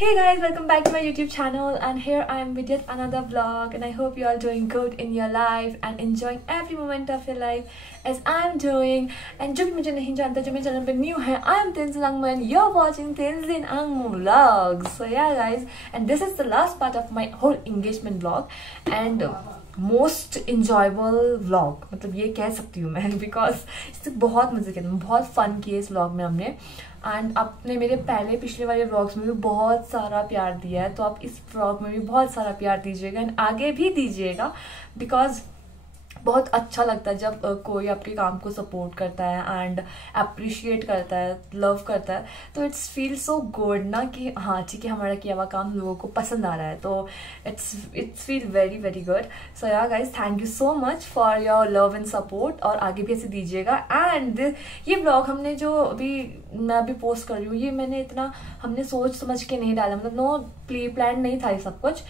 Hey guys, welcome back to my YouTube channel, and here I am with yet another vlog, and I hope you all doing good in your life and enjoying every moment of your life as I am doing. And जो भी मुझे नहीं जानता, जो मेरे channel पे new है, I am Tenzin Angman. You're watching Tenzin Angman vlogs. So yeah guys, and this is the last part of my whole engagement vlog and most enjoyable vlog, मतलब ये कह सकती हूँ मैं, बिकॉज इससे बहुत मजे किए, बहुत फन किए इस व्लॉग में हमने। एंड आपने मेरे पिछले वाले व्लॉग्स में भी बहुत सारा प्यार दिया है, तो आप इस व्लॉग में भी बहुत सारा प्यार दीजिएगा एंड आगे भी दीजिएगा, बिकॉज बहुत अच्छा लगता है जब कोई आपके काम को सपोर्ट करता है एंड अप्रिशिएट करता है, लव करता है, तो इट्स फील सो गुड ना कि हाँ ठीक है, हमारा किया हुआ काम लोगों को पसंद आ रहा है, तो it's feel very very good. So yeah guys, thank you so much for your love and support, और आगे भी ऐसे दीजिएगा। एंड ये ब्लॉग हमने जो मैं अभी पोस्ट कर रही हूँ, ये मैंने इतना हमने सोच समझ के नहीं डाला, मतलब नो प्लान नहीं था ये सब कुछ,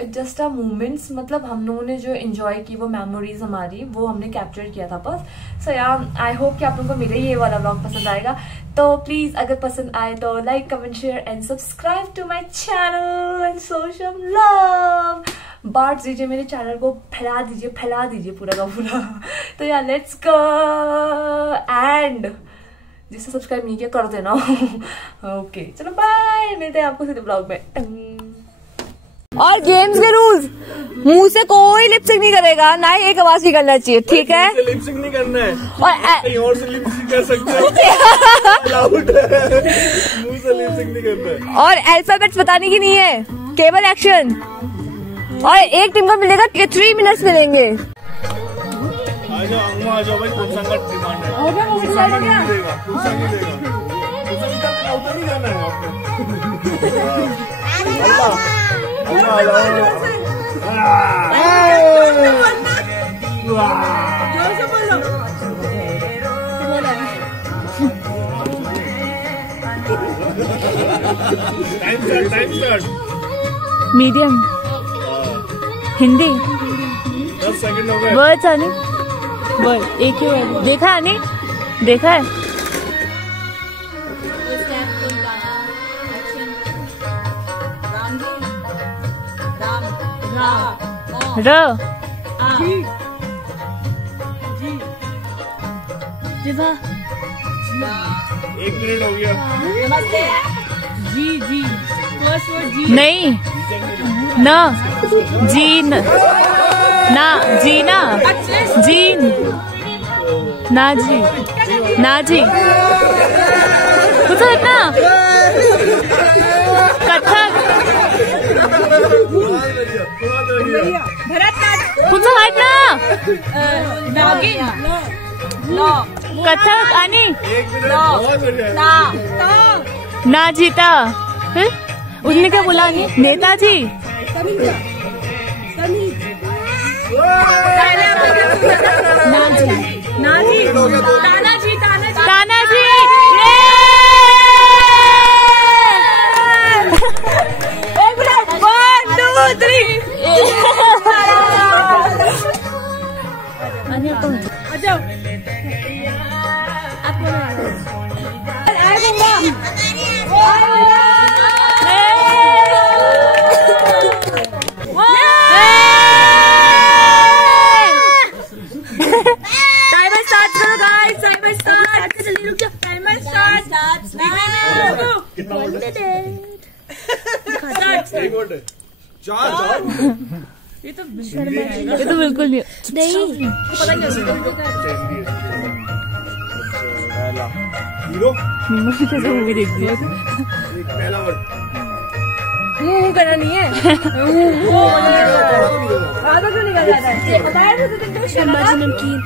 इट्स जस्ट अ मोमेंट्स, मतलब हम लोगों ने जो एंजॉय की वो मेमोरीज हमारी, वो हमने कैप्चर किया था बस। सो या आई होप कि आप लोगों को मेरे ये वाला व्लॉग पसंद आएगा, तो प्लीज अगर पसंद आए तो like comment share and subscribe to my channel and show some love, बांट दीजिए मेरे चैनल को, फैला दीजिए पूरा का पूरा। तो यार लेट्स गो, एंड जिससे सब्सक्राइब नहीं किया कर देना। ओके चलो बाय, मिलते हैं आपको सीधे ब्लॉग में। और गेम्स के रूल्स, मुंह से कोई लिपसिंग नहीं करेगा, ना ही एक आवाज ही करना चाहिए, ठीक है? लिपसिंग नहीं करना है, और से लिपसिंग कर सकते हो। मुंह से लिपसिंग नहीं करना है, और अल्फाबेट्स बताने की नहीं है, केवल एक्शन। और एक टीम को मिलेगा 3 मिनट्स मिलेंगे। आ जाओ भाई, कौन सा डिमांड है? नहीं जाना है time start. Medium Hindi 10 second हो गए। वर्ड्स आने, वर्ड एक ही वर्ड देखा है, नहीं देखा है? र जिवा 1 मिनट हो गया। जी फर्स्ट वर्ड जी नहीं, न जीन, ना जीना, जीन, नाजी, नाजी, कुछ है ना? कथक, कुछ है ना? कथक आनी ना जीता, उसने क्या बोला? नहीं नेताजी, तानाजी, तानाजी, एक मिनट, 1 2 3 ये तो बिल्कुल नहीं। मूवी देख दिया, पहला वर्ड मुंह करना नहीं है, आधा क्यों निकल जाता है? बताया तो नमकीन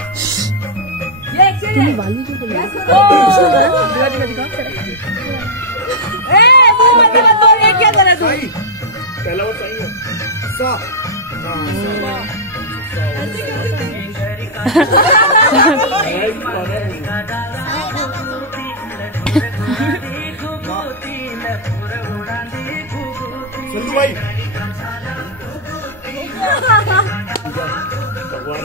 वाली क्या करा तू? पहला वर्ड सही है, सा भाई भगवान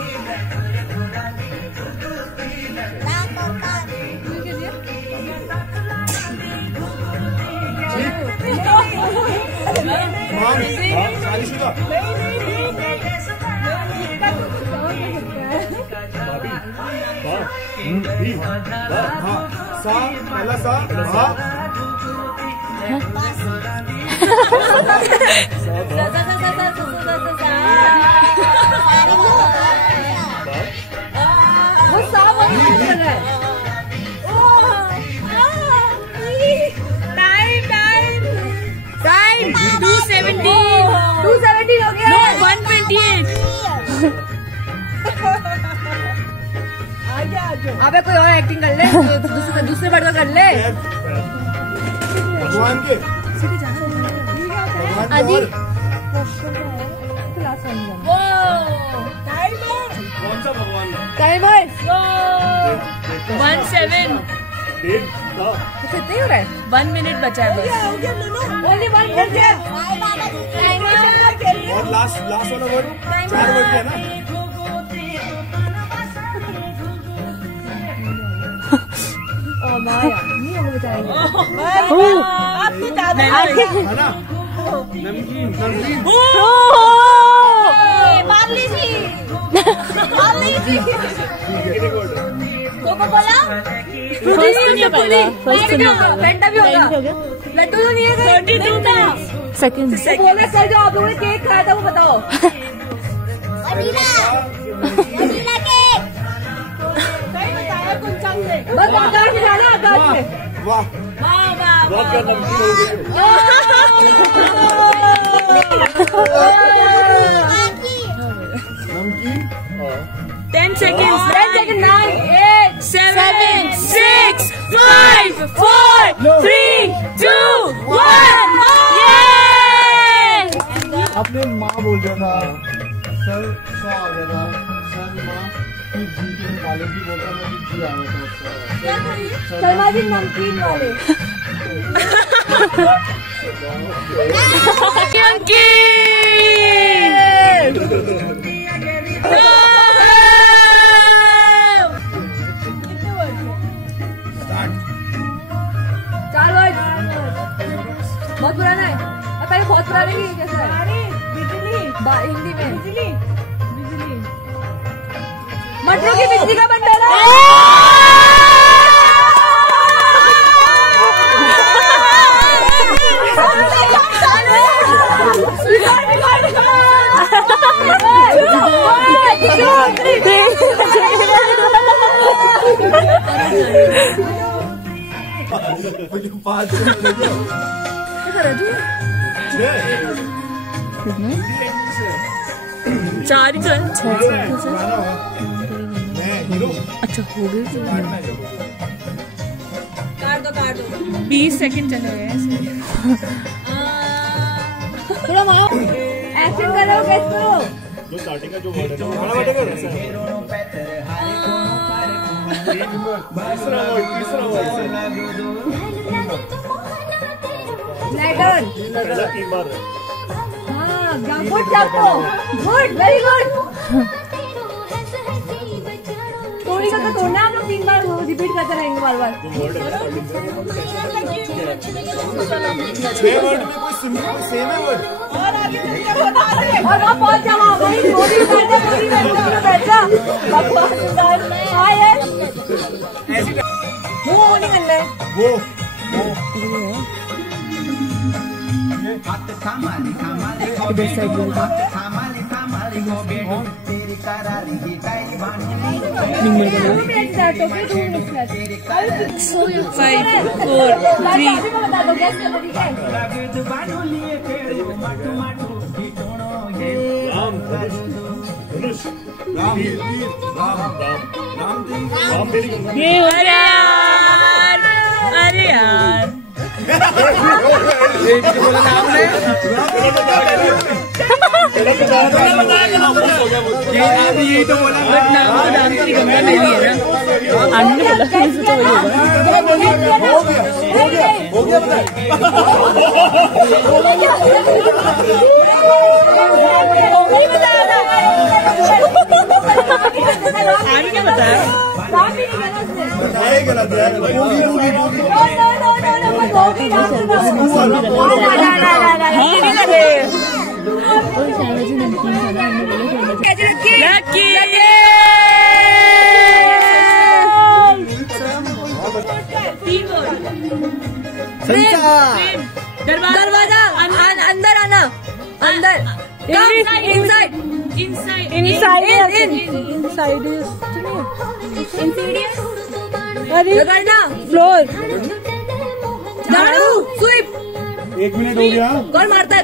शादीशुदा सा पहला सा वो साफ कर रहा है। टाइम 270 270 हो गया। 128। अबे कोई और एक्टिंग कर ले, दूसरे वर्ड का कर ले। भगवान के आदि कौन सा भगवान है? टाइमर 17। देख कितने हो रहा है? 1 मिनट बचा है बस। ओनली 1 मिनट है। और लास्ट वाला वर्ड 4 वर्ड है ना। ओ माया नहीं हम बताएंगे। है ना नमकीन कोको कोला फैंटा भी होगा। लड्डू तो नहीं है। 32 मिनट सेकंड बोले सर जो आप लोगों ने केक खाया था वो बताओ। Vanilla cake. बस आकाश में जाना, आकाश में। वाह बहुत क्या नमकीन हो गई। नमकीन 10 seconds 10 सेकंड 9 8 7 6 5 4 3 2 1 अपने माँ बोल रहा था सर सा आ गया था सर माँ फिर जी के निकाले भी बोल रहा मैं जी आ गया था शर्मा जी नमकीन वाले। बहुत पुराना है। पहले बहुत पुराने भी कैसा है? बिजली हिंदी में बिजली मटरों की बिजली का बंडल है। चार ही अच्छा हो गई। काट दो 20 सेकंड चले गए। थोड़ा एक्शन करो कैसे जो स्टार्टिंग का जो वर्ड है ना बड़ा बड़ा तीसरा वर्ड नाइटन पहला 3 बार हाँ गुड जापो गुड वेरी गुड। थोड़ी का तो तोड़ना हम लोग 3 बार रिपीट करते रहेंगे बार बार। जो वर्ड है 6 वर्ड में कोई सेम है वर्ड और वहाँ पहुँच जाओ वही थोड़ी बैठ जा वो नहीं करना है वो इधर साइड में फाइव फोर थ्री बता दो कैसे ठीक है। राम धनुष राम तेरी ये अरे यार यही तो बोला बट नाम तो डांस की गंगा ले ली है ना। आनंद बोला मुझे तो वही हो गया आगे क्या बताया? गलत यार No. Inside. अरे फ्लोर. झाड़ू. स्वीप. 1 मिनट हो गया. कौन मारता है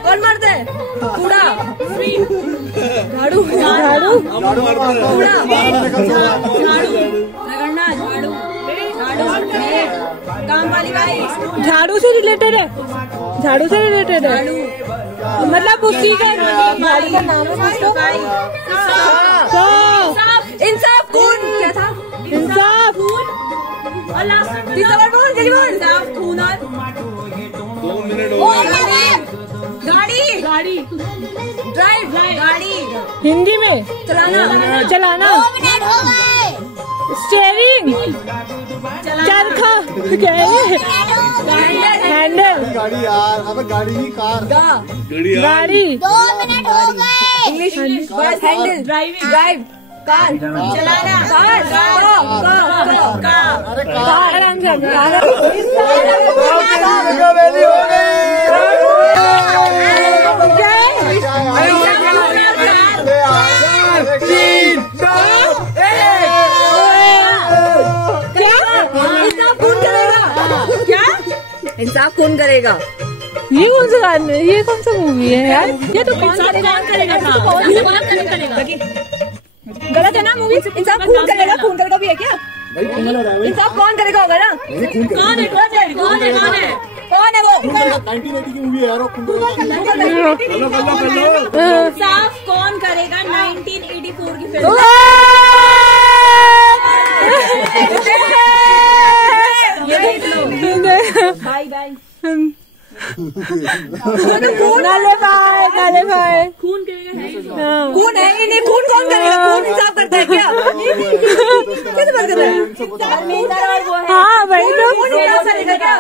कूड़ा. झाड़ू. झाड़ू कूड़ा. रगड़ना. झाड़ू. काम वाली बाई. झाड़ू से रिलेटेड है. मतलब उसी का गाड़ी का नाम है. इंसाफ. कौन क्या था. इंसाफ. और लास्ट में इंसाफ खून और 2 मिनट हो गए. गाड़ी. ड्राइव. गाड़ी. हिंदी में चलाना. 2 मिनट हो गए. स्टेयरिंग. चरखा. क्या है? हैंडल. गाड़ी यार. अबे गाड़ी नहीं कार. गाड़ी. 2 मिनट हो गए. इंग्लिश. बस. हैंडल. ड्राइव. कार. चलाना. कार. आराम से. इंसाफ कौन करेगा. ये कौन सा मूवी है यार. ये तो कौन करेगा गलत है ना मूवी. इंसाफ खून करेगा भी है क्या. इंसाफ कौन करेगा होगा ना. कौन है वो. 1980 की मूवी है यार. इंसाफ कौन करेगा 1984 की फिल्म. बाय. नाले भाई. खून करेगा. खून है ही नहीं. खून कौन करेगा. खून इंसाफ करता है क्या. कैसे बात कर रहे हैं. हाँ भाई तो खून इंसाफ करेगा क्या.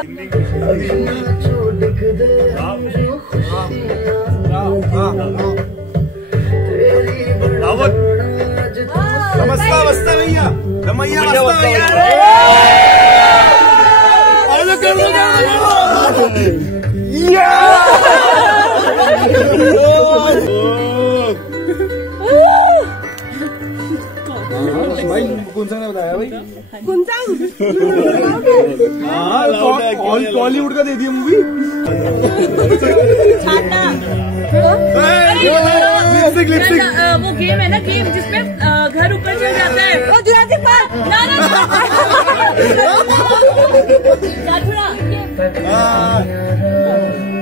नमस्ते भैया. भाई कौन सा ने बताया भाई. बॉलीवुड का दे दिया मूवी. वो गेम है ना. गेम जिसमें घर ऊपर चढ़ जाता है. वो जुरासिक पार्क.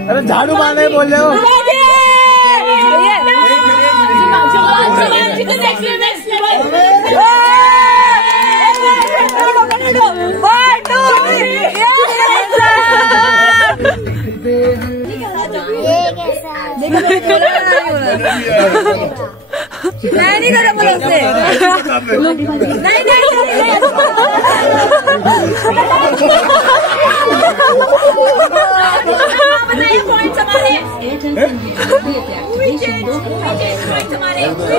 अरे झाड़ू मारने बोल रहे हो. मैं नहीं करा बोला उससे. नहीं बताइए पॉइंट्स हमारे.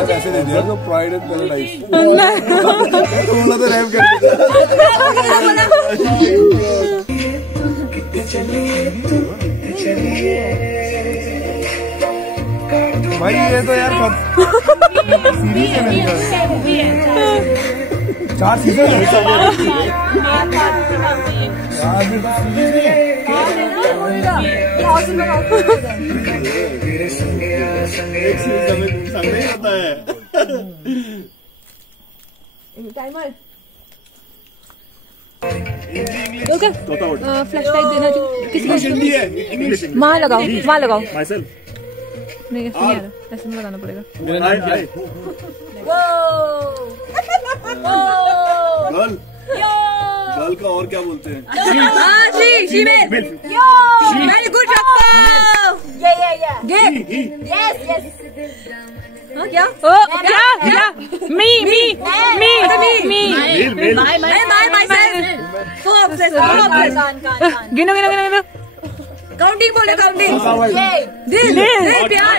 पैसे दे दिया. Pride and paradise. तो रैप कर. भाई ये तो यार सीरीज है. 4 सीजन है. फ्लैश लाइट देना जो किसी वहाँ लगाओ. नहीं ऐसे नहीं आ रहा. ऐसे में लगाना पड़ेगा. गर्ल का और क्या बोलते हैं. Very good. क्या मी गिनो. काउंटिंग बोले. काउंटिंग. दिल. प्यार.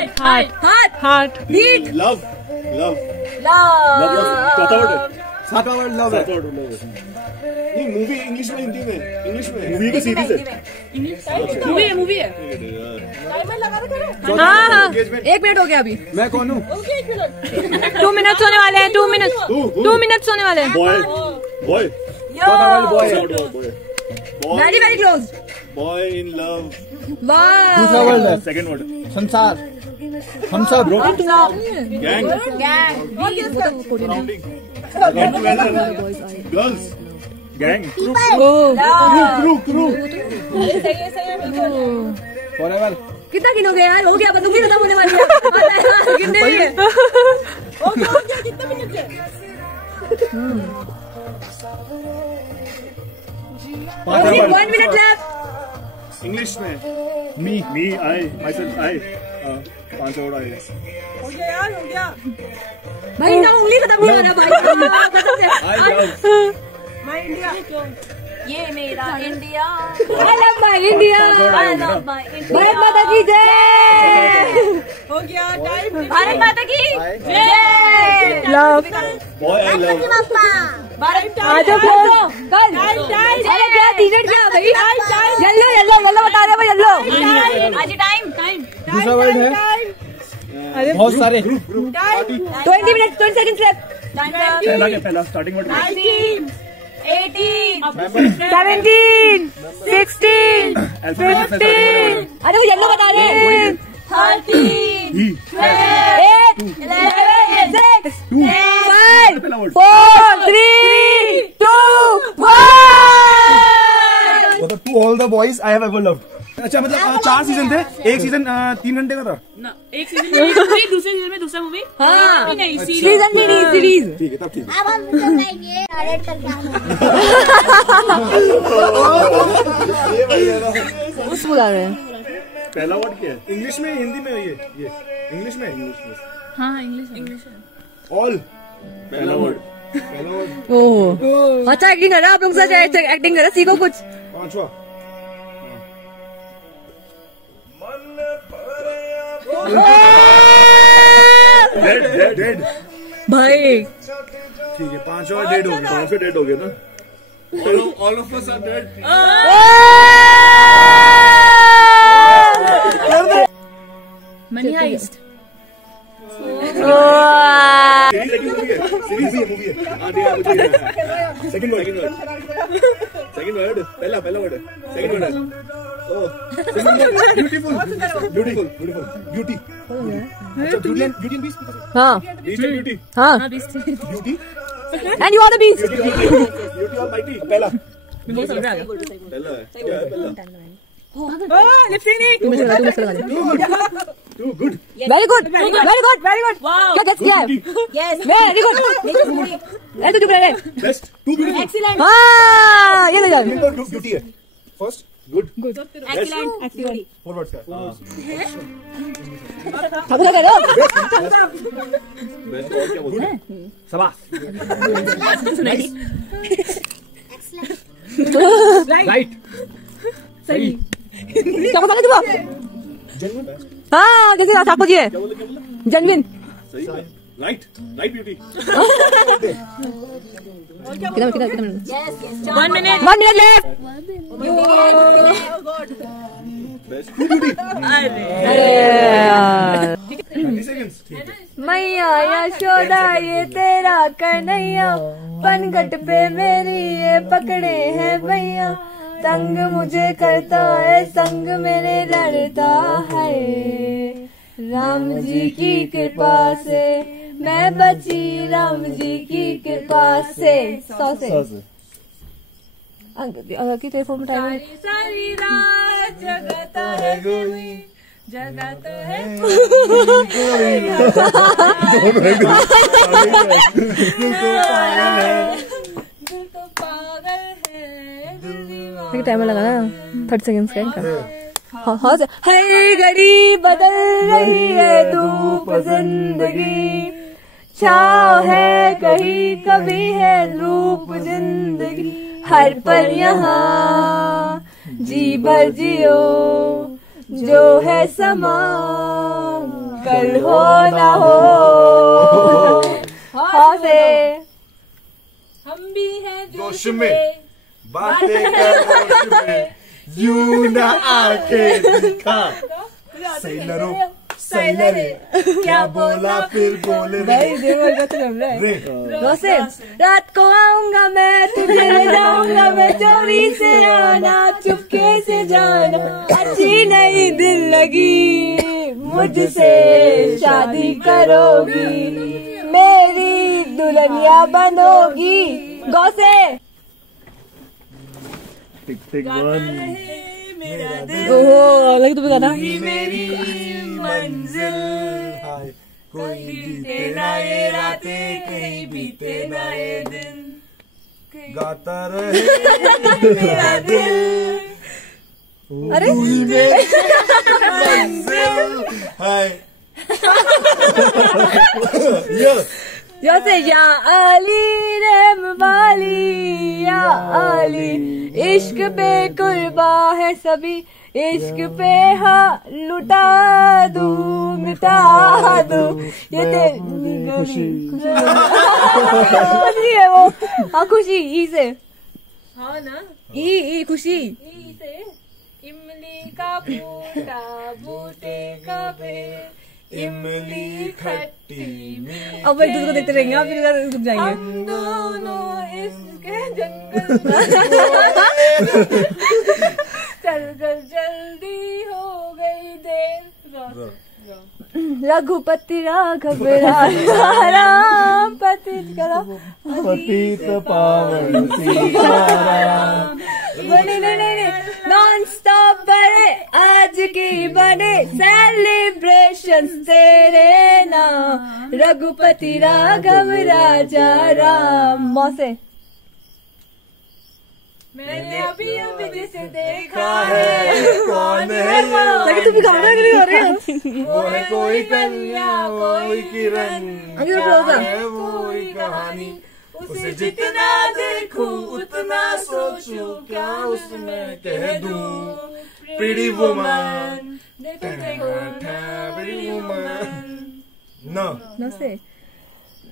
हार्ट. बीट. लव. सातवां वर्ड लव है। नहीं मूवी इंग्लिश में हिंदी में इंग्लिश में मूवी की सीरीज है। मूवी है। हाँ 1 मिनट हो गया अभी। मैं कौन हूँ? 2 मिनट्स होने वाले हैं। 2 मिनट्स होने वाले हैं। Boy very very close. Boy in love. वाह दूसरा वर्ड है। सेकंड वर्ड संसार। हम सब gang surrounding girls gang crew forever. कितना गिनोगे यार? हो गया बंदूक खत्म होने वाली है। गिनने भी है। हो गया कितने मिनट है? 1 मिनट लेफ्ट। इंग्लिश में मी आई माई सेल्फ आई 5 वर्ड आए। हो गया यार हो गया भाई। ना उंगली खत्म नहीं होना भाई। I love my India. ये मेरा India. I love my India. I love my India. Bharat माता की जय। हो गया टाइम। भारत माता की जय। लव बॉय आई लव आज अरे क्या टी-शर्ट क्या भाई? येलो बता रहे भाई। येलो आज टाइम। दूसरा वर्ड है बहुत सारे 20 मिनट 20 सेकंड्स लेफ्ट। पहला स्टार्टिंग वर्ड 19 18 17 16 15। अरे वो येलो बता रहे हैं। 13 8 11 6 5 4 3 2 1। मतलब to all the boys I have ever loved. अच्छा मतलब 4 सीजन थे। एक सीजन 3 घंटे का था ना। एक सीजन में मूवी, दूसरे सीजन में दूसरा मूवी। हाँ नहीं सीजन की नहीं सीरीज। ठीक है तब ठीक है। अब हम लगाएंगे ऑडिट का क्या उस बुला रहे हैं। पहला वर्ड क्या है? इंग्लिश में हिंदी में ये इंग्लिश में हाँ इंग्लिश है। ऑल पहला वर्ड ओह अच्छा एक्टिंग कर रहा है आप लोग। सच एक्टिंग कर रहा है। सीखो कुछ। 5वां डेड भाई ठीक है। 5वां डेड हो गया। 5 से डेड हो गया ना। All of us are dead. Money heist. Series movie है। सेकंड वर्ड पहला word second word beautiful beauty. अच्छा ब्यूटी एंड बीस्ट। हाँ बीस्ट एंड ब्यूटी। हाँ beauty and you are the beast. Beauty almighty पहला है क्या है पहला? Lipstick too good very good क्या गेस किया है? Yes very good. अरे तू चुप रह। Best to beautiful. एक्सीलेंट हाँ ये ले जा। ब्यूटी है फर्स्ट गुड एक्सीलेंट 4 वर्ड्स का। ठाकुर क्या कर रहे हो? बेस्ट और क्या बोलते हैं? शाबाश राइट सही। क्या बता रहे तुम? हाँ जैसे ठाकुर जी है जेन्युइन। सही राइट ब्यूटी। कितना minute? Yes 1 minute. 1 minute left. Best to beauty. अरे यार 30 सेकंड्स ठीक है। मैया यशोदा ये तेरा कन्हैया पनघट पे मेरी ये पकड़े हैं भैया। तंग मुझे करता है संग मेरे लड़ता है। राम जी की कृपा से मैं बची राम जी की कृपा से। 100 से की टेलीफोन में टाइम सारी रात जगता है कोई जगता है टाइमर लगा ना 30 सेकंड्स का इनका। हाँ हर घड़ी बदल रही है धूप जिंदगी। छाँव है कहीं कभी है धूप जिंदगी। हर पल यहाँ जी भर जियो जो है समा कल हो ना हो। हाँ से होश में, बातें कर होश में, यूं ना आंखें दिखा। सैलरो सैलरे क्या बोला फिर बोले रे। रात को आऊंगा मैं तुझे ले जाऊंगा मैं, चोरी से आना चुपके से जाना, अच्छी नहीं दिल लगी मुझसे शादी करोगी, मेरी दुल्हनिया बनोगी। गौ से टिक टिक वन, ओहो लगे तुम्हें गाना। मेरी मंजिल, हाय कोई बीते ना ये रातें, कहीं बीते ना ये दिन, गाता रहे मेरा दिल। अरे मंजिल, हाय जैसे या आली रहम वाली, या आली इश्क पे कुर्बा है सभी, इश्क पे हाँ लुटा दूं मिटा दूं। ये तेरी खुशी है वो, हाँ खुशी ई से, हाँ ना, ई खुशी। ई से इमली का बूटा बूटे का पेड़, इमली खट्टी मीठी। अब भाई तुझको देखते रहेंगे, आप फिर रुक जाएंगे। हम दोनों इसके जंगल चल चल जल्दी हो गई देर। रघुपति राघव राम पतित करा पतित पावन सीताराम। नहीं नॉन स्टॉप बने आज की बने सेलिब्रेशन तेरे नाम, रघुपति राघव राजा राम। मौसे मैंने अभी अभी जिसे देखा है कौन है लगे तुम भी गाना नहीं हो रहे हो। वो है कोई कन्या कोई किरण, अभी रुक जाओ। है कोई कहानी, उसे जितना देखूं उतना सोचूं, क्या उसमें कह दूं। Pretty woman, pretty woman. नो से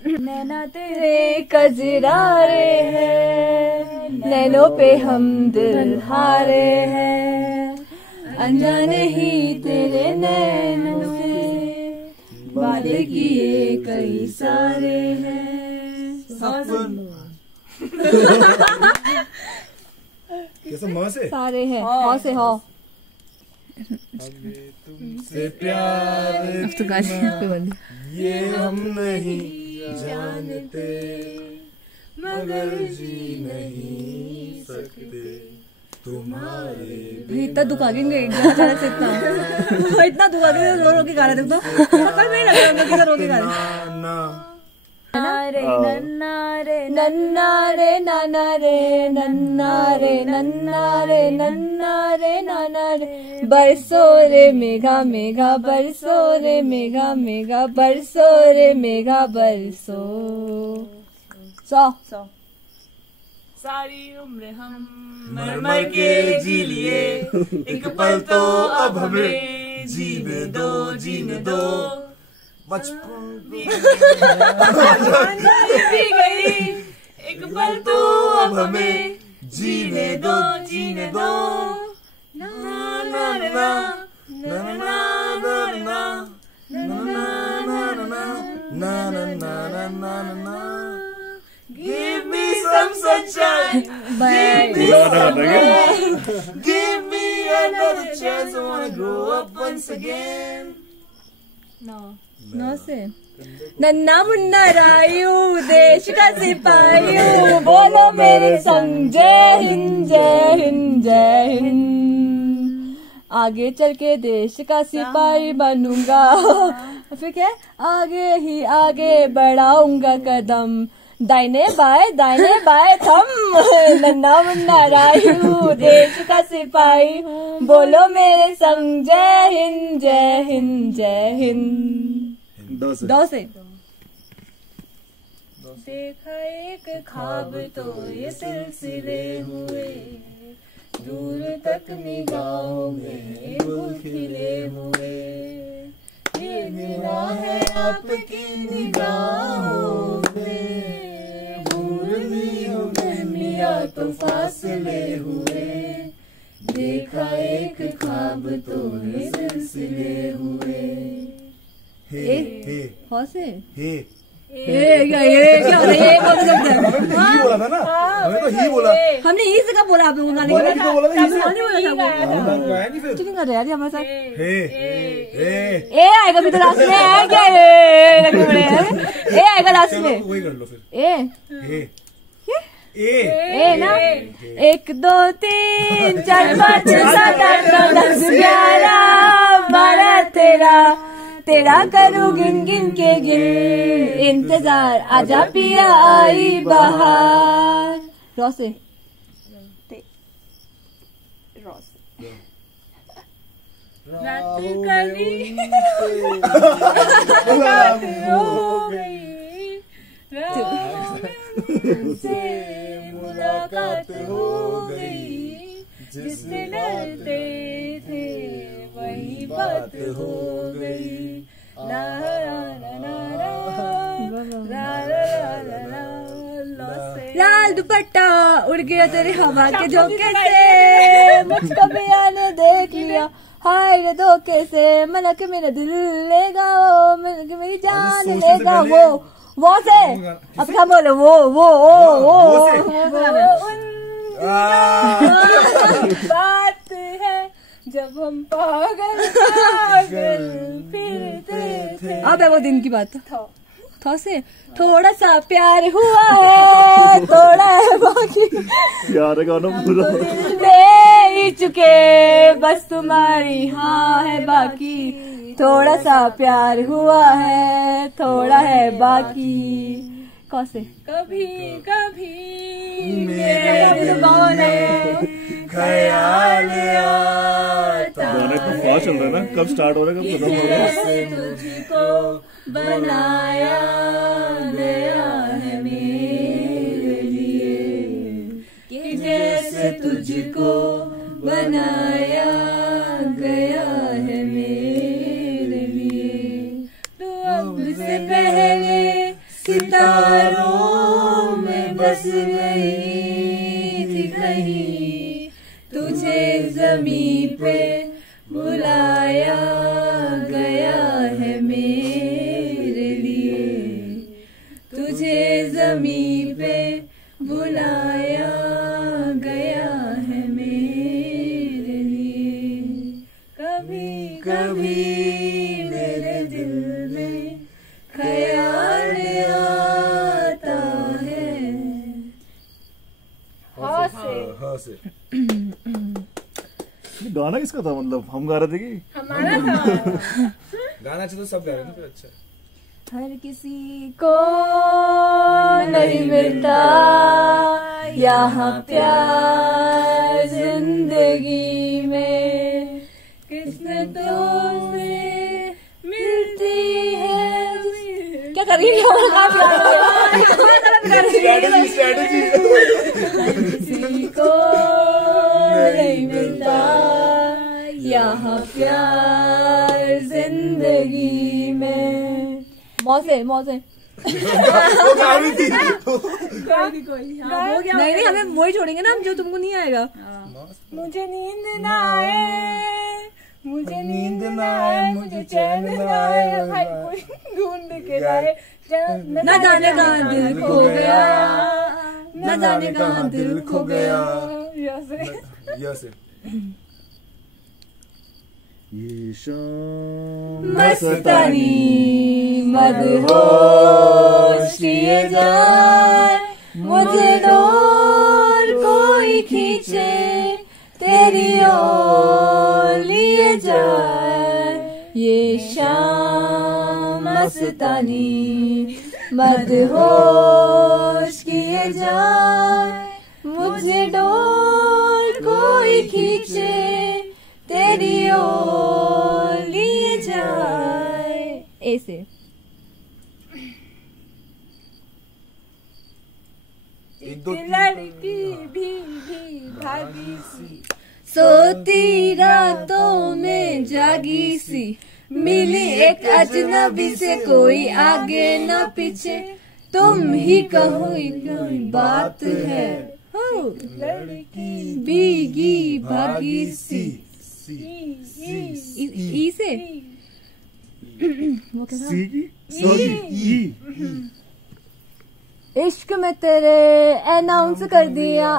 नैना तेरे कजरारे हैं, नैनों पे हम दिल हारे हैं, अनजाने ही तेरे नैनों से वादे किए कई सारे हैं। कैसे माँ से सारे हैं हाँ से हाँ। तुमसे प्यार अब तो गाने पे बंद। ये हम नहीं जानते, मगर जी नहीं सकते तुम्हारे भाई इतना दुखा गए अचानक से इतना दुखा गए रो रो के गा रहे थे तो समझ में नहीं लग रहा किधर रो के गा रहे। नन्ना रे नन्ना रे नन्ना रे नाना रे नन्ना रे नन्ना रे नन्ना रे नाना रे, बरसो रे मेघा मेघा बरसो रे मेघा मेघा बरसो रे मेघा बरसो। सौ सारी उम्र हम मर मर के जी लिए, एक पल तो अब हमें जीने दो। बचपन भी गई, एक पल तो अब हमें जीने दो। ना ना ना ना ना ना ना ना। Give me some sunshine, give me another chance, I wanna grow up once again. नौ से नन्ना मुन्ना रायू देश का सिपाही, बोलो मेरे संग जय हिंद जय हिंद जय हिंद। आगे चल के देश का सिपाही बनूंगा, फिर क्या आगे ही आगे बढ़ाऊंगा कदम, दाहिने बाएं थम। नन्ना मुन्ना रायू देश का सिपाही, बोलो मेरे संग जय हिंद जय हिंद जय हिंद। दो से देखा एक ख्वाब तो ये सिलसिले हुए, दूर तक निगाहों में फूल खिले हुए, ये निगाह है आपकी निगाहों में, भूल भी हूँ मैं मिया तो फासले हुए, देखा एक ख्वाब तो सिलसिले हुए। हे हे हौसे हे क्या होता है? ये बोल सकते हैं। ही बोला था ना, हमें तो ही बोला। हमने ही से कब बोला? आप लोगों ने बोला तो बोला था, ही से नहीं बोला था। गाया नहीं फिर। चुनिंग कर रहे हैं हमारे साथ। हे हे ए आएगा भी तो लास्ट में है क्या? ए आएगा लास्ट में। वही कर लो फिर। ए ए ना 1 2 3 4 5 6 7 8 9 10 11 12 13 तेरा करूँ गिन गिन के गिन इंतजार, आजा पिया आई बहार। रोसे रात कली हो गई, से मुलाकात हो गई, जिस दिन डरते थे वही बात हो गई। ला ला ला ला ला लाल दुपट्टा उड़ गया तेरे हवा के झोंके से, मुझको पिया ने देख लिया हाय रे धोखे से, मलक मेरा दिल लेगा वो, मलक मेरी जान लेगा वो से। अब क्या बोले? वो बात है जब हम पागल फिरते थे। अब है वो दिन की बात। थो से थोड़ा सा प्यार हुआ है, थोड़ा है बाकी यार गाना पूरा दे ही चुके, बस तुम्हारी हाँ है बाकी। थोड़ा सा प्यार हुआ है, थोड़ा है बाकी। कौसे कभी कभी मेरे कौन है ख्याल आता। गाना तो फास्ट चल रहा है ना, कब स्टार्ट हो रहा है कब खत्म हो रहा है। तुझको बनाया गया है मेरे लिए, कि जैसे तुझको बनाया गया है मेरे लिए। तू अब से पहले सितारों में बस गई थी कहीं, तुझे ज़मीं पे बुलाया गया है मेरे लिए, तुझे ज़मीं पे बुलाया गया है मेरे लिए। कभी कभी मेरे दिल में ख्याल आता है। हाँ से गाना किसका था? मतलब हम गा रहे थे कि हमारा था। गाना अच्छा तो सब गा रहे थे, फिर अच्छा। हर किसी को नहीं मिलता यहाँ प्यार जिंदगी में, किस्मतों से मिलती है। क्या कर रही है? किसी को नहीं मिलता यहाँ प्यार जिंदगी में। मौसे नहीं हमें वही छोड़ेंगे ना हम, जो तुमको नहीं आएगा। मुझे नींद ना आए, मुझे नींद ना आए, मुझे चैन ना आए, भाई कोई ढूंढ के लाए। न जाने कहाँ दिल खो गया, न जाने कहाँ दिल खो गया। यसे ये शाम मस्तानी मदहोश किए जाए, मुझे दूर कोई खींचे तेरी ओर लिए जाए। ये शाम मस्तानी मदहोश किए जाए, मुझे डोर कोई खींचे तेरी ओर लिए जाए। ऐसे लड़की भी भागी सी, सोती रातों में जागी सी, मिली एक अजनबी से कोई आगे न पीछे, तुम ही कहो कोई बात है। लड़की भीगी भागी सी ई से वो क्या था? इश्क में तेरे अनाउंस कर दिया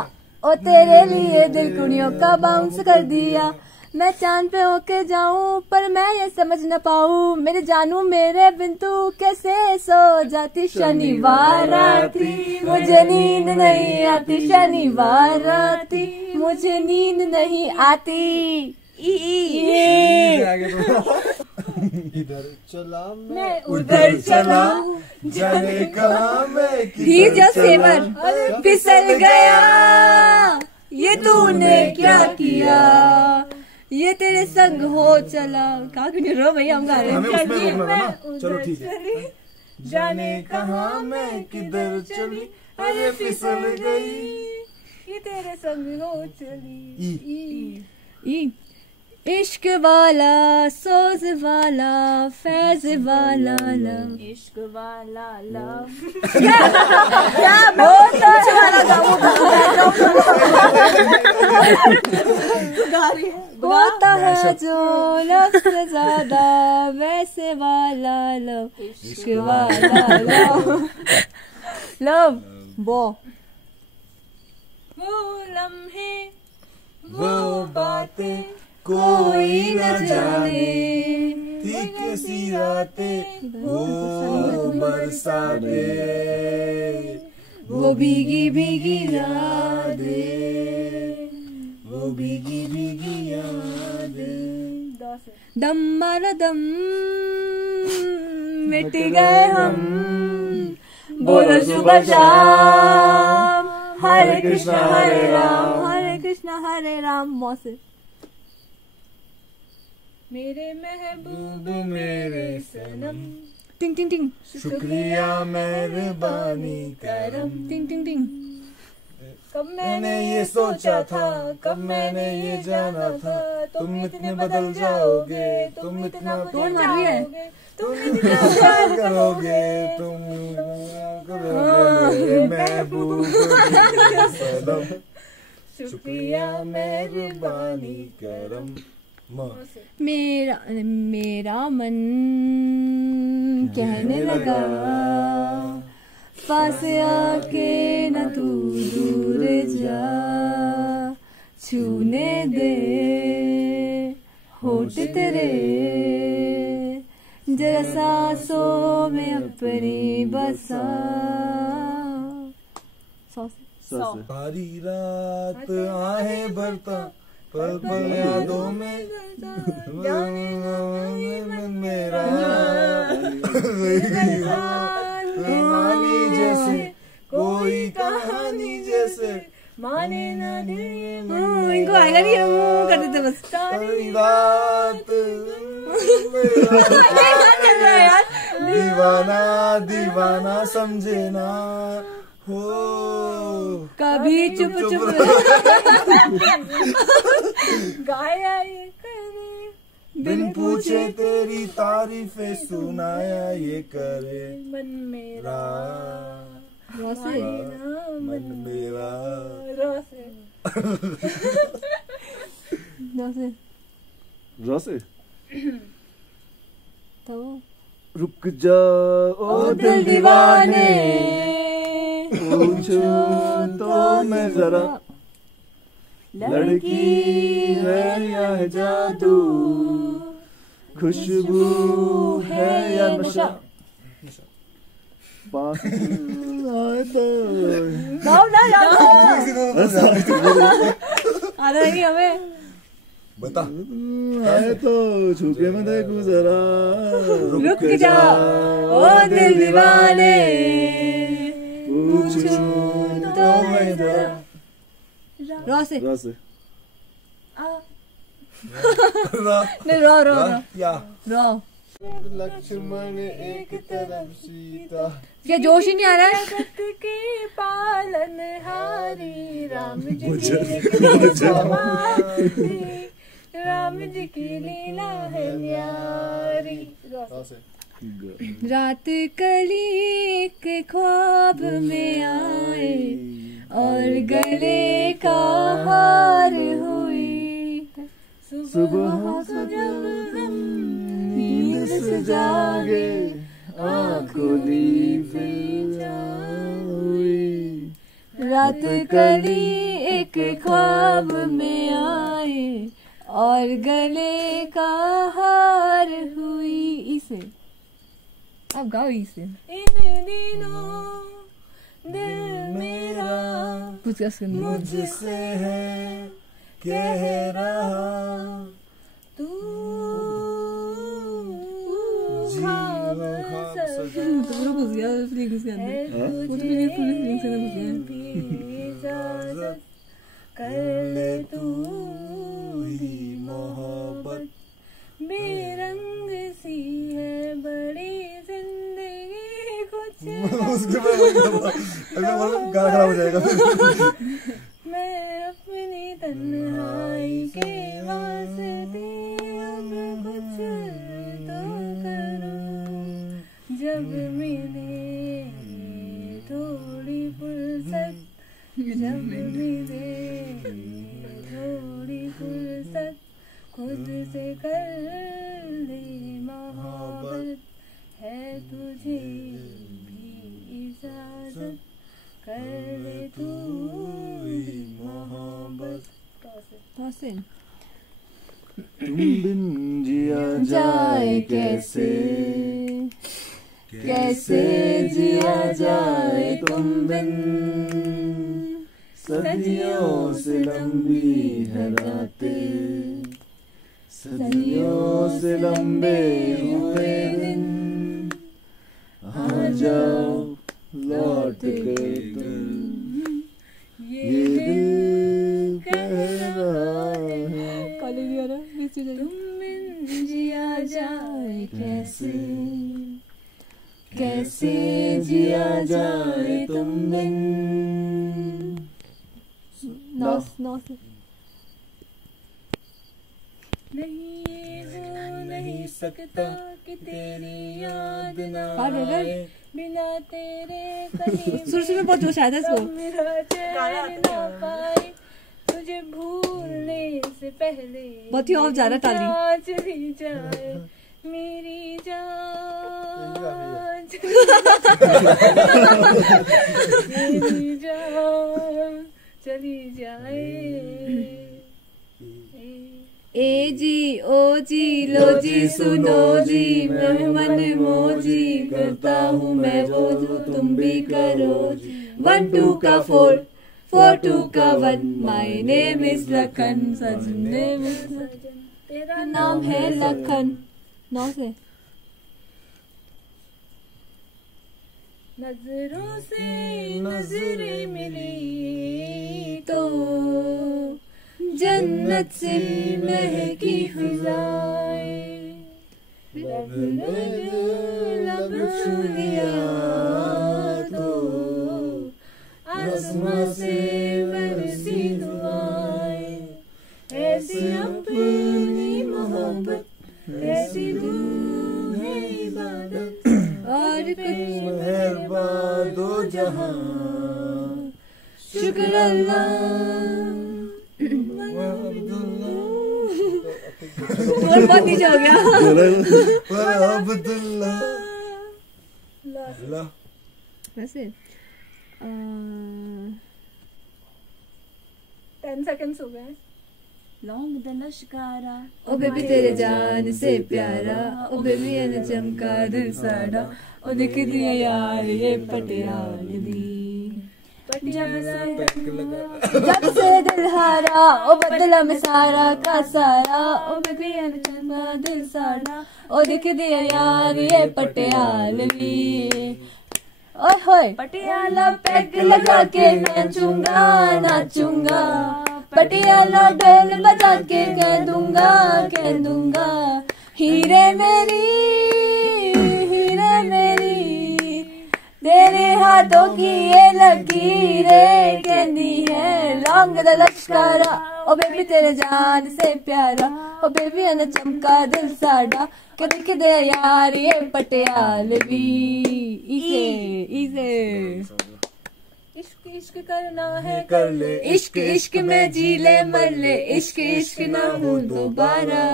और तेरे लिए दिल कुड़ियों का बाउंस कर दिया। मैं चांद पे होके जाऊं पर मैं ये समझ न पाऊं मेरे जानू मेरे बिंतु कैसे सो जाती। शनिवार आती मुझे नींद नहीं आती, शनिवार आती मुझे नींद नहीं आती। इधर चला मैं उधर चला जाने कहाँ मैं ही जो सेवर फिसल गया। ये तूने क्या किया, ये तेरे संग हो चला। कहा क्यों नहीं रो भैया, हम गा रहे हैं। हमें उसमें रोकना था ना। चलो ठीक है। चली जाने कहाँ मैं किधर चली, अरे फिसल गई ये तेरे संग हो चली। ई इश्क वाला सोज वाला फैज वाला लव, इश्क वाला लव क्या होता है जो लव से ज्यादा वैसे वाला लव, इश्क वाला लव लव वो लम्हे वो बातें कोई न जाने। थी कैसी रातें वो बरसाते, वो भीगी भीगी यादें, वो भीगी भीगी यादें। दम मारा दम मिट गए हम, बोलो सुबह शाम हरे कृष्ण हरे राम, हरे कृष्ण हरे राम। मौसे मेरे महबूब मेरे सनम, टिंग टिंग टिंग शुक्रिया मेहरबानी करम। टिंग टिंग टिंग। कब मैंने ये सोचा था, कब मैंने ये जाना था, तुम इतने बदल जाओगे, तुम इतना कौन मार रही है? तुम इतना प्यार करोगे, तुम करोगे महबूब मेरे सनम, शुक्रिया मेहरबानी करम। मेरा मेरा मन कहने लगा पास आके न तू दूर जा, छूने दे होठ तेरे जरा सांसों में अपनी बसा। सारी रात आहें भरता पल पल यादों में मेरा कहानी जैसे, कोई कहानी जैसे माने ना दिल इनको आएगा नहीं, हम कर देते बस। सारी रात यार दीवाना दीवाना समझे ना हो, कभी चुप चुप गाया ये करे बिन पूछे तेरी तारीफें सुनाया ये करे मन मेरा रोसे मन मेरा। रोसे रोसे रोसे तो रुक जाओ दिल दीवाने, पूछो तो मैं जरा, लड़की है या जादू, खुशबू है या नशा, पास आए तो आता नहीं हमें। बता आए तो छुके मैं देखूं जरा, रुक जा ओ दिल दीवाने, पूछो तो मैं जरा। रोसे रोसे नहीं रो रो रो या रो। लक्ष्मण एक तरफ सीता, क्या जोश ही नहीं आ रहा है? जगत के पालन हारी राम जी की राम जी की लीला है न्यारी। रात कली के ख्वाब में आए, और गले का हार हुई। सुबह नींद से जागे आँखों हुई। रात कली एक ख्वाब में आए और गले का हार हुई। इसे अब गाओ इसे। इन दिनों दिल मेरा कुछ मुझसे है कह रहा तू ख्वाब सजा। तो घुस गया फीलिंग्स के अंदर। वो तो मेरी फीलिंग्स के अंदर घुस गया। इजाजत कर ले तू ही मोहब्बत। बेरंग सी है बड़ी जिंदगी कुछ उसके बाद गाना खराब हो जाएगा। मैं अपनी तन्हाई के वास्ते अब कुछ तो करूं। जब मिले थोड़ी फुर्सत, जब मिले थोड़ी फुर्सत, खुद से कर ले मोहब्बत। है तुझे भी इजाजत कर ले तू ही मोहब्बत। तुम बिन जिया जाए कैसे, कैसे जिया जाए तुम बिन। सदियों से लंबी है रातें, सदियों से लंबे हुए दिन। आ जाओ लौट के तुम, ये दिल कह रहा है। तुम बिन जिया जाए कैसे, कैसे जिया जाए तुम बिन। नहीं हो नहीं सकता कि तेरी याद ना आए, बिना तेरे कहीं सुर में बहुत जोश आया था इसको। मेरा चैन ना पाए, तुझे भूलने से पहले बहुत ही ऑफ जा रहा ताली। चली जाए मेरी जान, मेरी जान चली जाए। ए जी ओ जी लो जी सुनो जी, मैं मन मोजी करता हूँ मैं वो जो तुम भी करो। 1 2 का 4 4 2 का 1, my name is Lakhan, Sajan name is Sajan, तेरा नाम है लखन। 9 से नजरों से नजरें मिली तो जन्नत से महकी फिजाएं, लब छू लिया तो आसमां से बरसी दुआएं। ऐसी अपनी मोहब्बत, ऐसी दूर है इबादत, और कुछ मेहरबान दो जहां। शुक्र अल्लाह। और बहुत नीचे हो गया। अब्दुल्ला वैसे 10 सेकंड्स हो गए। लौंग द लश्कारा, ओ बेबी तेरे जान से प्यारा, ओ बेबी ने चमका दिल सारा, ओ देख दिया यार ये पटियाल दी। जब से दिल हारा, ओ बदला में सारा का सारा, ओ बेबी ने चमका दिल सारा, ओ देख दिया यार ये पटियालवी। ओए होए पटियाला पैग लगा के नाचूंगा नाचूंगा, पटियाला ढोल बजा के कह दूंगा हीरे मेरी तेरे हाथों की ये लकीरें कहती है लौंग द लश्कारा, ओ बेबी तेरे जान से प्यारा, ओ बेबी ने चमका दिल साड़ा, के देख दे यार ये पटियालवी। इसे इश्क इश्क करना है कर ले इश्क इश्क में जी ले मर ले, इश्क इश्क ना हो दोबारा।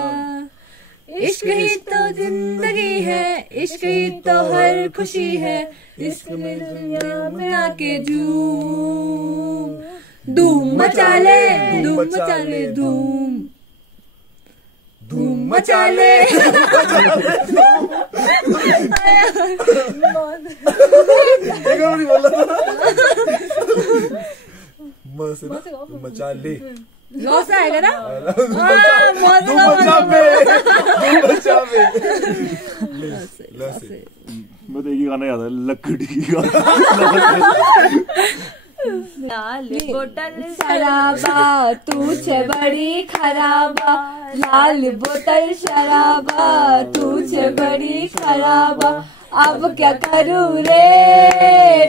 इश्क ही तो जिंदगी है, इश्क ही तो हर खुशी है, इश्क में दुनिया में आके झूम धूम मचा ले, धूम मचा ले, धूम धूम मचा ले। मचा ले लॉस आएगा ना। मैं तो एक ही गाना याद है, लकड़ी की गाना। लाल बोतल शराबा तू छे बड़ी खराबा, लाल बोतल शराबा तू छे बड़ी खराबा। अब क्या करूँ रे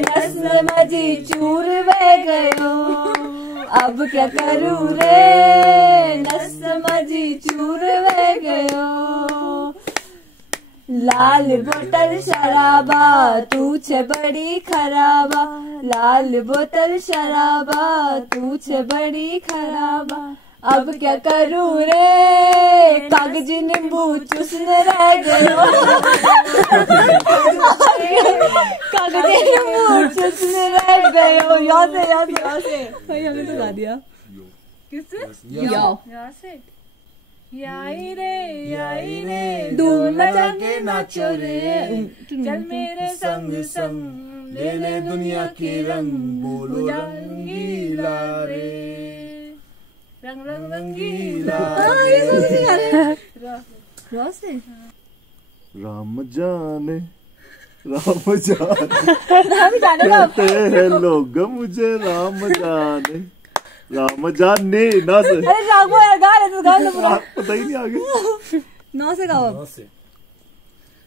नस मजी चूर बह गयो, अब क्या करूँ रे नस मजी चूर बह गयो। लाल बोतल शराबा तू छे बड़ी खराबा, लाल बोतल शराबा तू छे बड़ी खराबा। अब क्या करूँ रे कागजी नींबू चूसने रह गयो, कागजी नींबू चूसने रह गयो। यहाँ से भाई हमने तो गा दिया। किससे? यहाँ से याई रे धूम मचा के नाचो रे, चल मेरे संग संग ले ले दुनिया के रंग, बोलो रंगीला रे, रंग रंग रंगीला। राम जाने कहते हैं लोग मुझे राम जाने ना से। अरे रागो यार गा ले, तू गा ले पूरा। पता ही नहीं आगे। 9 से गाओ।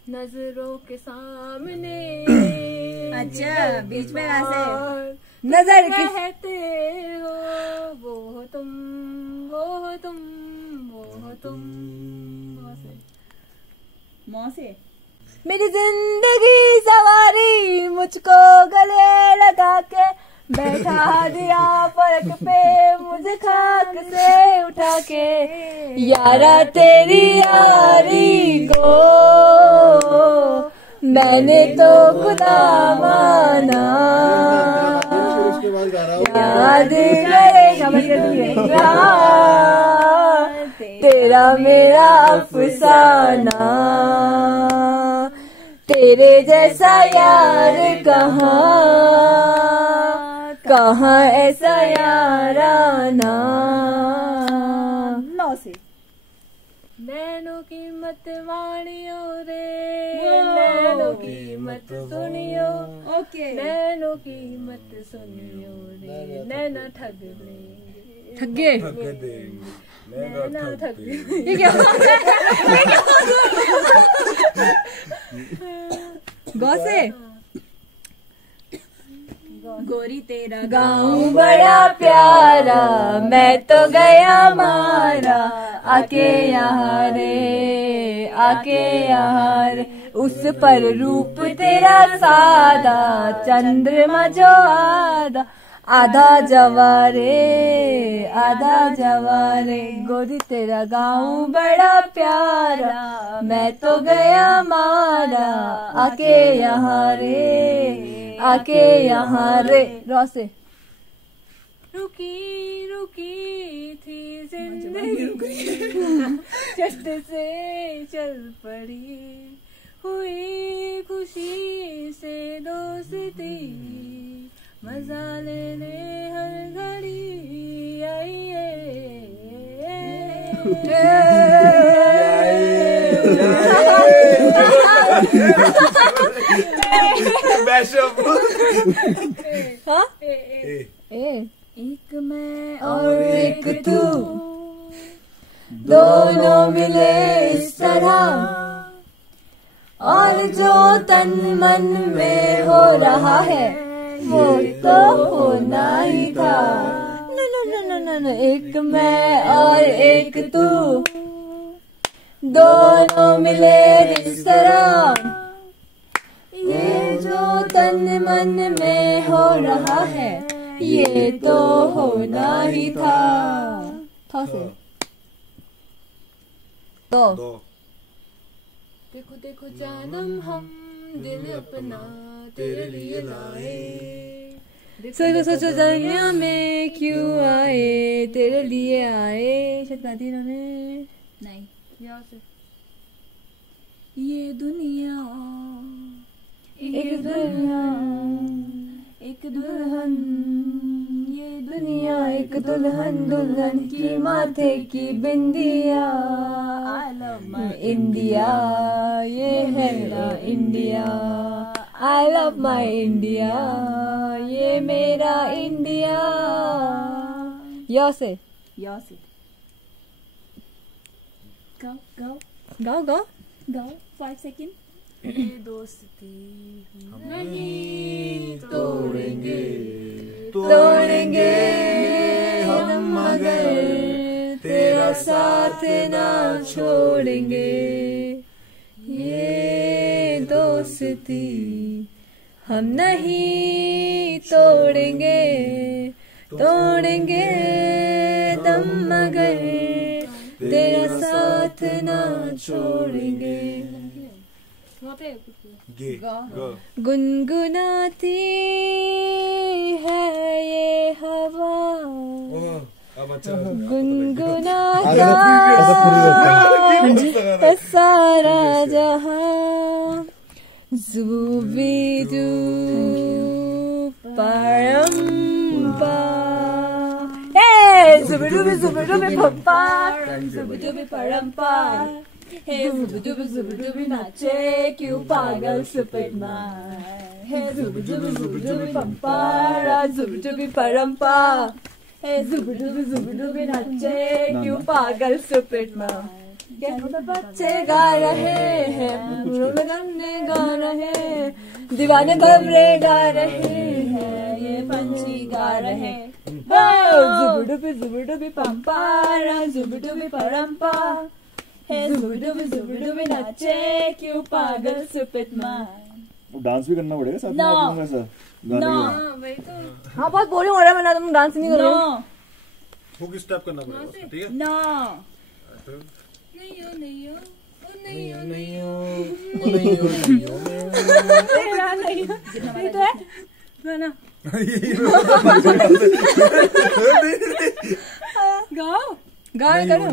नजरों के सामने अच्छा बीच में वैसे नजर की कहते हो वो हो तुम, वो हो तुम, वो हो तुम। मौसे मेरी जिंदगी सवारी मुझको गले लगा के, बैठा दिया फर्क पे मुझे खाक से उठा के। यारा तेरी यारी को मैंने तो खुदा माना, याद करेगा तेरा मेरा अफसाना। तेरे जैसा यार कहाँ ऐसा याराना। 9 से नैनों की मत मानियो रे, नैनों की मत सुनियो, ओके नैनों की मत सुनियो रे, नैना ठग लेंगे, ठगे नैना ठग लेंगे। ये क्या गौ से गोरी तेरा गाँव बड़ा प्यारा, मैं तो गया मारा, आके यहाँ रे, आके यहाँ रे। उस पर रूप तेरा सादा, चंद्रमा जो आधा जवारे, आधा जवारे। गोरी तेरा गाँव बड़ा प्यारा, मैं तो गया मारा, आके यहाँ रे, आके यहाँ रे। रौसे रुकी रुकी थी जिंदगी झट से चल पड़ी, हुई खुशी से दोस्ती, मजा लेने हर घड़ी आइए। हाँ एक मैं और एक तू, दोनों मिले इस तरह, और जो तन मन में हो रहा है वो तो होना ही था। न एक मैं और एक तू, दोनों मिले इस तरह, ये जो तन मन मन में हो रहा है, ये तो होना ही था। से तो देखो देखो जानम हम दिल अपना तेरे लिए लाए, सोचो सोचो दुनिया में क्यों आए, तेरे लिए आए। शायद इन्होंने नहीं यार से ये दुनिया एक दुल्हन, ये दुनिया एक दुल्हन, दुल्हन की माथे की बिंदिया। आई लव माय इंडिया, ये है मेरा India. I love my India, ये मेरा इंडिया। यो से गाओ 5 सेकेंड। ये दोस्ती नहीं तोड़ेंगे हम, मगर तेरा साथ ना छोड़ेंगे। ये दोस्ती हम नहीं तोड़ेंगे दम, मगर तेरा साथ ना छोड़ेंगे। गुनगुनाती है ये हवा, गुनगुनाता सारा जहां, ज़ुबिदू परम्पा, ज़ुबिदू पप्पा, ज़ुबिदू परम्पा। हे ज़ुबिदू नाचे क्यों पागल सुपरमा, हे ज़ुबिदू पप्पा, ज़ुबिदू परम्पा। हे ज़ुबिदू नाचे क्यों पागल सुपरमा। बच्चे गा रहे हैं, गा रहे, दीवाने कमरे गा रहे हैं, ये पंछी गा रहे। ज़ुबिदू पंपा, ज़ुबिदू परम्पा। हे ज़ुबिदू नाचे क्यों पागल सुपरमा। डांस भी करना पड़ेगा साथ में आप लोगों के साथ गाने के। हाँ बहुत बोरिंग हो रहा है, तुम डांस नहीं करोगे। हुक स्टेप करना पड़ेगा, ठीक है? गाओ करो।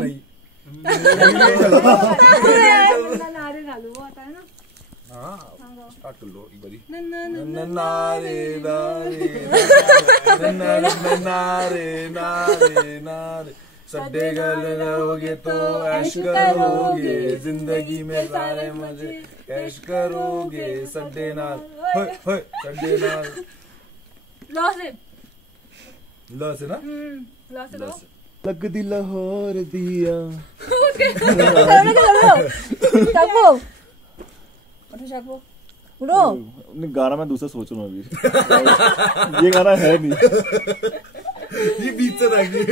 स्टार्ट कर लो एक बारी। नारे सड्डे गल रहोगे तो ऐश करोगे, जिंदगी में सारे मजे ऐश करोगे। सड्डे नाल सड्डे नाल लो से ना लगदी लाहौर दिया। गाना मैं दूसरा सोच रहा हूँ अभी। ये गाना है नहीं। ये बीच से रख दिए,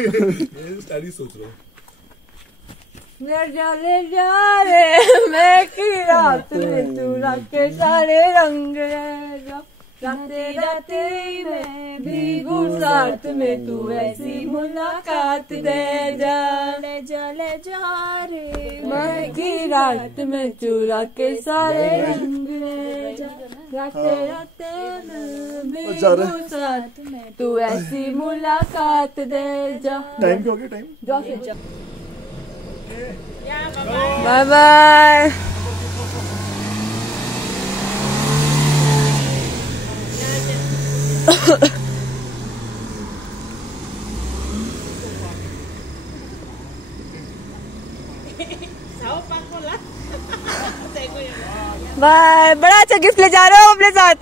स्टाइल सोच रहा हूँ। ले जा रे मैं की रात में तू रखे सारे रंग, राते राते में भीगू साथ में तू ऐसी मुलाकात दे जा। ले जा रे मैं की रात में चुरा के सारे रंग, राते राते में भीगू साथ में तू ऐसी मुलाकात दे जा। टाइम क्या हो गया? Time bye bye. बाय। बड़ा अच्छा गिफ्ट ले जा रहा हूँ अपने साथ।